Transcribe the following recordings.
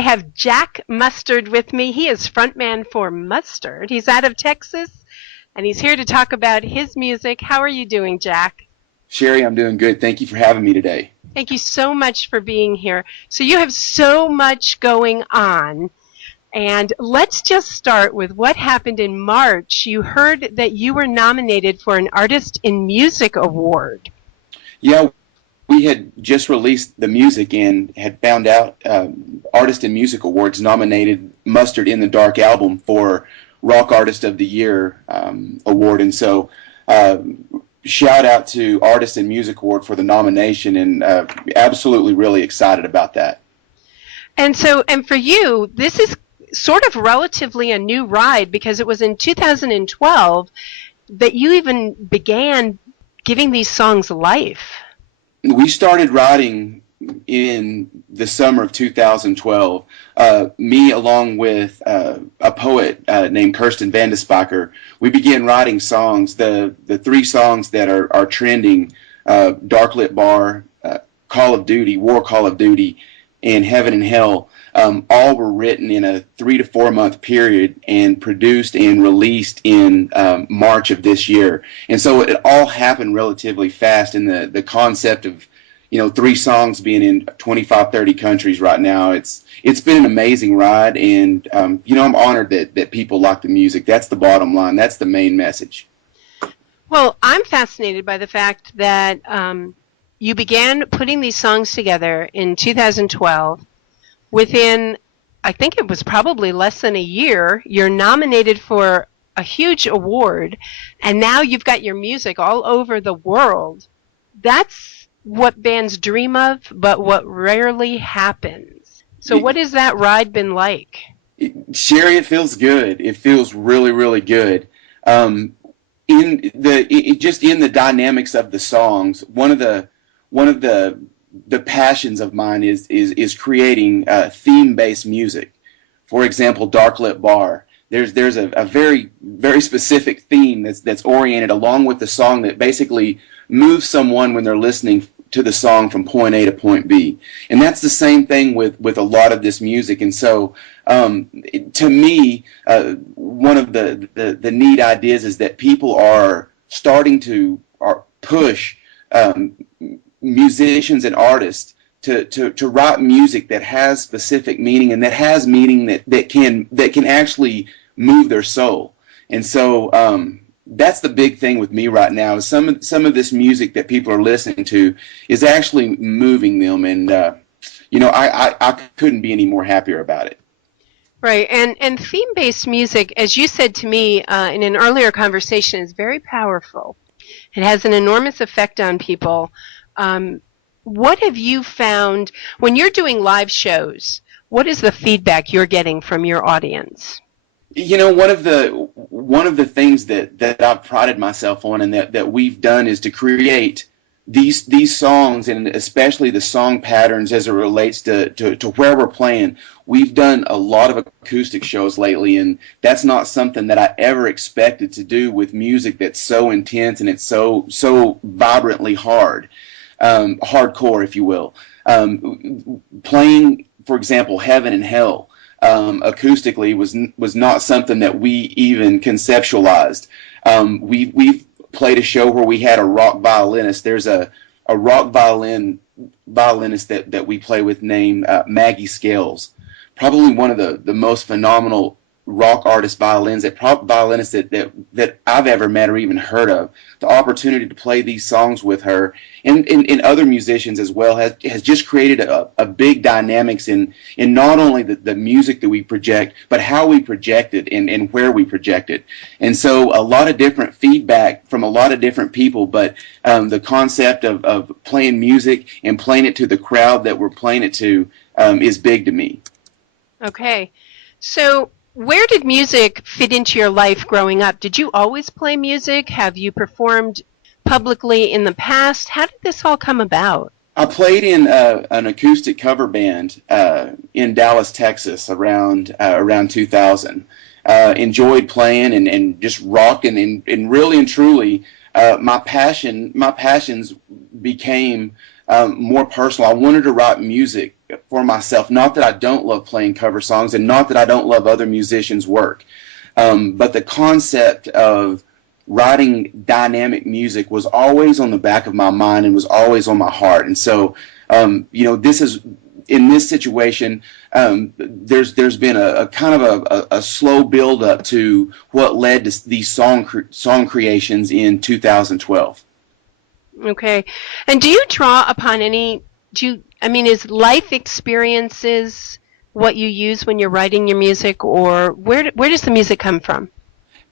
I have Jack Mustard with me. He is frontman for Mustard. He's out of Texas, and he's here to talk about his music. How are you doing, Jack? Sherry, I'm doing good. Thank you for having me today. Thank you so much for being here. So you have so much going on. And let's just start with what happened in March. You heard that you were nominated for an Artist in Music Award. Yeah, we had just released the music and had found out Artist in Music Awards nominated Mustard in the Dark album for Rock Artist of the Year award. And so shout out to Artist in Music Award for the nomination, and absolutely really excited about that. And for you, this is sort of relatively a new ride because it was in 2012 that you even began giving these songs life. We started writing in the summer of 2012. Me, along with a poet named Kirsten Vandespyker, we began writing songs. The three songs that are trending, Darklit Bar, Call of Duty, War Call of Duty, and Heaven and Hell, all were written in a 3 to 4 month period and produced and released in March of this year. And so it all happened relatively fast, in the concept of, three songs being in 25, 30 countries right now. It's been an amazing ride, and I'm honored that people like the music. That's the bottom line. That's the main message. Well, I'm fascinated by the fact that you began putting these songs together in 2012. Within, I think it was probably less than a year, you're nominated for a huge award, and now you've got your music all over the world. That's what bands dream of, but what rarely happens. So what has that ride been like? Sherry, it feels good. It feels really, really good. In the dynamics of the songs, one of the passions of mine is creating theme-based music. For example, Darklit Bar. There's a very, very specific theme that's oriented along with the song that basically moves someone when they're listening to the song from point A to point B. And that's the same thing with a lot of this music. And so to me, one of the neat ideas is that people are starting to push musicians and artists to write music that has specific meaning, and that has meaning that can actually move their soul. And so that's the big thing with me right now, is some of this music that people are listening to is actually moving them, and I couldn't be any more happier about it. Right, and theme-based music, as you said to me in an earlier conversation, is very powerful. It has an enormous effect on people. What have you found when you're doing live shows? What is the feedback you're getting from your audience? One of the things that I've prided myself on, and that we've done, is to create these songs, and especially the song patterns as it relates to where we're playing. We've done a lot of acoustic shows lately, and that's not something that I ever expected to do with music that's so intense and it's so vibrantly hardcore, if you will. Playing, for example, Heaven and Hell acoustically was not something that we even conceptualized. We've played a show where we had a rock violinist. There's a rock violinist that we play with named Maggie Scales. Probably one of the most phenomenal rock violinists that I've ever met or even heard of. The opportunity to play these songs with her and other musicians as well has just created a big dynamics in not only the music that we project, but how we project it and where we project it. And so a lot of different feedback from a lot of different people, but the concept of playing music and playing it to the crowd that we're playing it to is big to me. Okay. So where did music fit into your life growing up? Did you always play music? Have you performed publicly in the past? How did this all come about? I played in an acoustic cover band in Dallas, Texas around 2000. Enjoyed playing and just rocking, and really and truly my passions became more personal. I wanted to write music for myself. Not that I don't love playing cover songs, and not that I don't love other musicians' work, but the concept of writing dynamic music was always on the back of my mind and was always on my heart. And so, this is in this situation. There's been a kind of a slow build up to what led to these song creations in 2012. Okay. And do you draw upon is life experiences what you use when you're writing your music, or where does the music come from?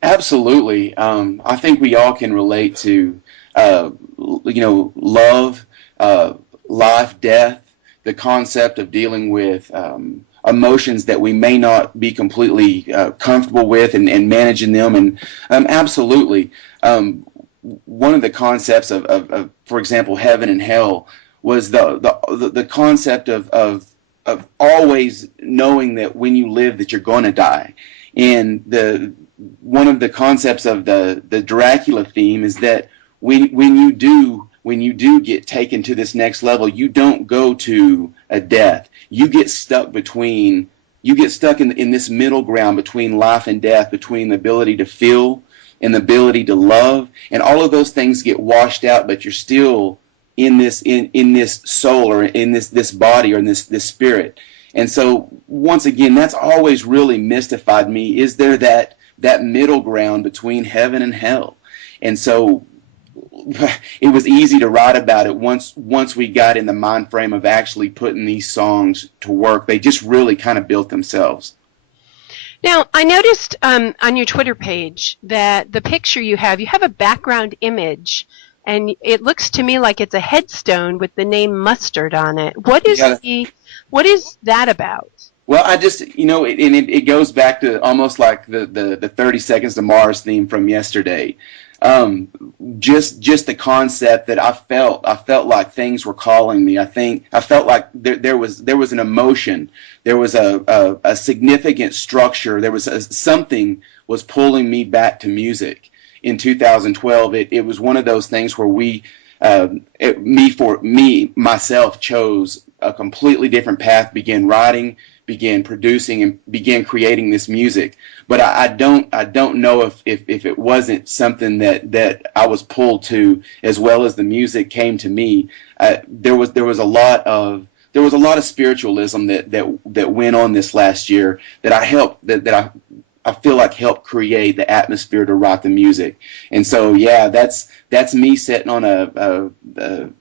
Absolutely. I think we all can relate to, love, life, death, the concept of dealing with emotions that we may not be completely comfortable with, and managing them. And absolutely, one of the concepts of, for example, heaven and hell was the concept of always knowing that when you live that you're going to die. And one of the concepts of the Dracula theme is that when you do get taken to this next level, you don't go to a death. You get stuck in this middle ground between life and death, between the ability to feel and the ability to love, and all of those things get washed out, but you're still in this soul, or in this body, or in this spirit. And so once again, that's always really mystified me. Is there that middle ground between heaven and hell? And so it was easy to write about it once we got in the mind frame of actually putting these songs to work. They just really kind of built themselves. Now, I noticed on your Twitter page that the picture you have a background image, and it looks to me like it's a headstone with the name Mustard on it. What is that about? Well, I just, it goes back to almost like the 30 Seconds to Mars theme from yesterday. Just the concept that I felt like things were calling me. I felt like there was an emotion. There was a significant structure. There was something was pulling me back to music in 2012. It was one of those things where myself chose a completely different path, began writing, began producing, and began creating this music. But I don't know if it wasn't something that I was pulled to, as well as the music came to me. There was a lot of spiritualism that went on this last year that I feel like helped create the atmosphere to write the music. And so, yeah, that's me sitting on a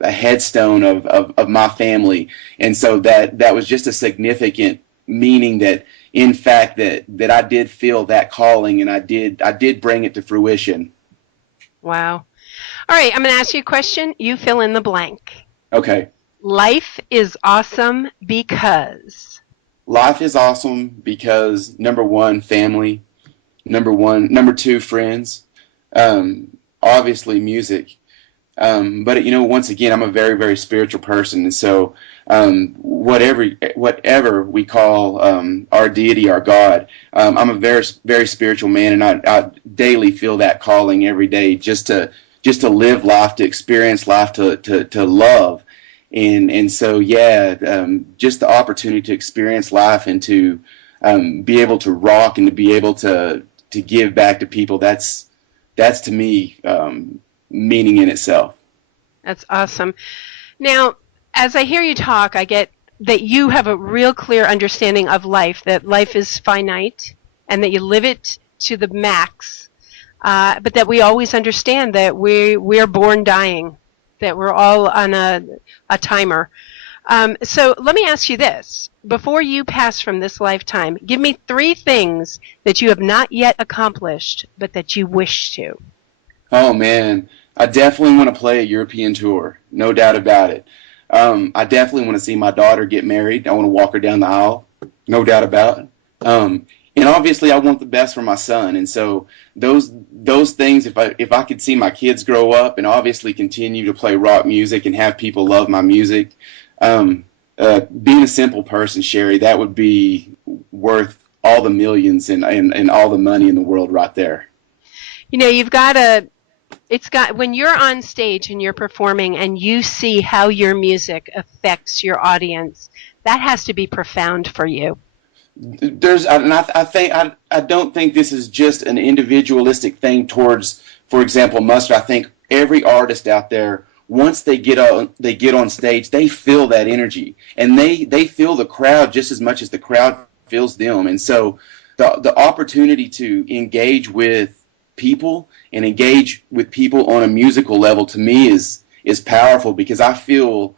headstone of my family. And so that was just a significant meaning that, in fact, that I did feel that calling, and I did bring it to fruition. Wow. All right, I'm going to ask you a question. You fill in the blank. Okay. Life is awesome because... Life is awesome because, number one, family. Number two, friends. Obviously, music. But once again, I'm a very, very spiritual person, and so whatever we call our deity, our God, I'm a very, very spiritual man, and I daily feel that calling every day, just to live life, to experience life, to love. And so, yeah, just the opportunity to experience life and to be able to rock and to be able to give back to people, that's to me meaning in itself. That's awesome. Now, as I hear you talk, I get that you have a real clear understanding of life, that life is finite and that you live it to the max, but that we always understand that we're born dying, that we're all on a timer. So let me ask you this. Before you pass from this lifetime, give me 3 things that you have not yet accomplished, but that you wish to. Oh, man. I definitely want to play a European tour, no doubt about it. I definitely want to see my daughter get married. I want to walk her down the aisle, no doubt about it. And obviously, I want the best for my son. And so those things, if I could see my kids grow up and obviously continue to play rock music and have people love my music, being a simple person, Sherry, that would be worth all the millions and all the money in the world right there. You've got a It's got, when you're on stage and you're performing and you see how your music affects your audience, that has to be profound for you. I don't think this is just an individualistic thing towards, for example, Mustard. I think every artist out there, once they get on stage, they feel that energy, and they feel the crowd just as much as the crowd feels them. And so the opportunity to engage with people and engage with people on a musical level, to me, is powerful, because I feel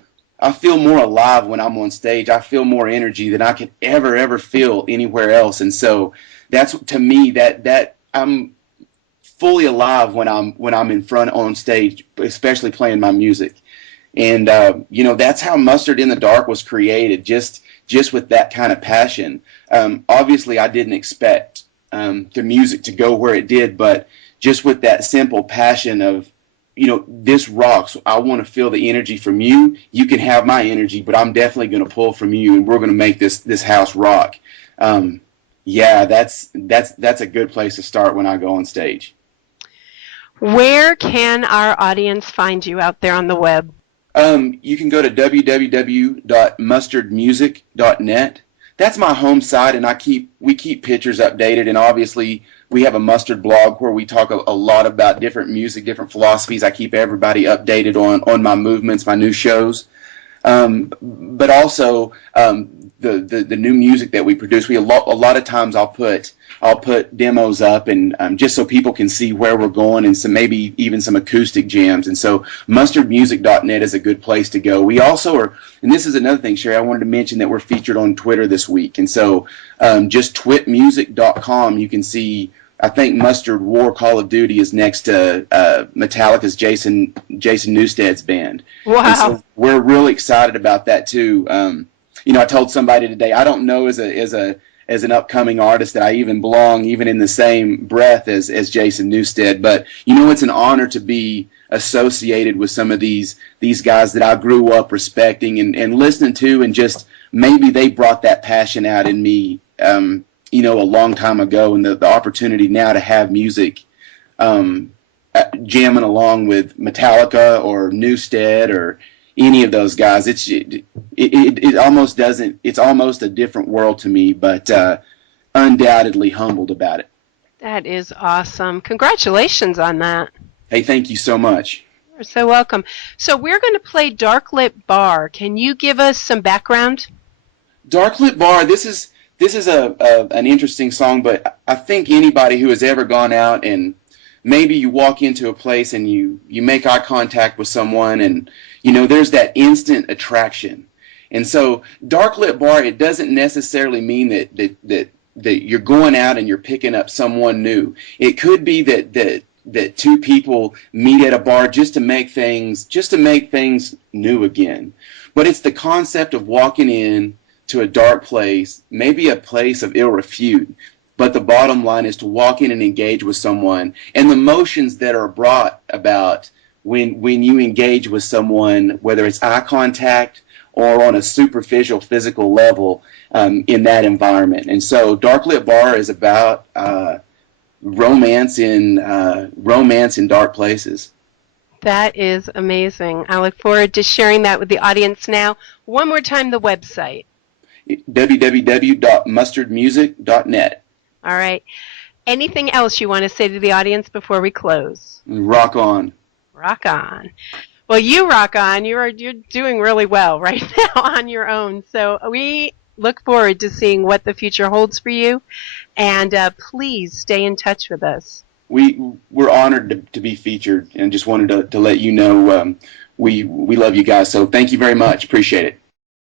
more alive when I'm on stage. I feel more energy than I could ever feel anywhere else. And so that's, to me, that I'm fully alive when I'm in front on stage, especially playing my music. And that's how Mustard in the Dark was created, just with that kind of passion. Obviously, I didn't expect the music to go where it did, but just with that simple passion of, this rocks. I want to feel the energy from you. You can have my energy, but I'm definitely going to pull from you, and we're going to make this house rock. Yeah, that's a good place to start when I go on stage. Where can our audience find you out there on the web? You can go to www.mustardmusic.net. That's my home site, and we keep pictures updated, and obviously we have a Mustard blog where we talk a lot about different music, different philosophies. I keep everybody updated on my movements, my new shows, but also the new music that we produce. A lot of times I'll put demos up, and just so people can see where we're going, and maybe even some acoustic jams. And so mustardmusic.net is a good place to go. We also are, and this is another thing, Sherry, I wanted to mention that we're featured on Twitter this week. And so just twitmusic.com, you can see, I think Mustard War Call of Duty is next to Metallica's Jason Newsted's band. Wow. And so we're really excited about that too. I told somebody today, I don't know as an upcoming artist that I even belong even in the same breath as Jason Newsted, but it's an honor to be associated with some of these guys that I grew up respecting and listening to, and just maybe they brought that passion out in me a long time ago, and the opportunity now to have music jamming along with Metallica or Newsted or any of those guys, it almost doesn't. It's almost a different world to me, but undoubtedly humbled about it. That is awesome. Congratulations on that. Hey, thank you so much. You're so welcome. So we're going to play Darklit Bar. Can you give us some background? Darklit Bar. This is an interesting song, but I think anybody who has ever gone out and maybe you walk into a place and you make eye contact with someone, and there's that instant attraction. And so Darklit Bar, it doesn't necessarily mean that you're going out and you're picking up someone new. It could be that two people meet at a bar just to make things new again. But it's the concept of walking in to a dark place, maybe a place of ill repute. But the bottom line is to walk in and engage with someone, and the emotions that are brought about when you engage with someone, whether it's eye contact or on a superficial physical level, in that environment. And so Darklit Bar is about romance in dark places. That is amazing. I look forward to sharing that with the audience now. One more time, the website. www.mustardmusic.net. All right. Anything else you want to say to the audience before we close? Rock on. Rock on. Well, you rock on. You're doing really well right now on your own. So we look forward to seeing what the future holds for you. And please stay in touch with us. We're honored to be featured, and just wanted to let you know we love you guys. So thank you very much. Appreciate it.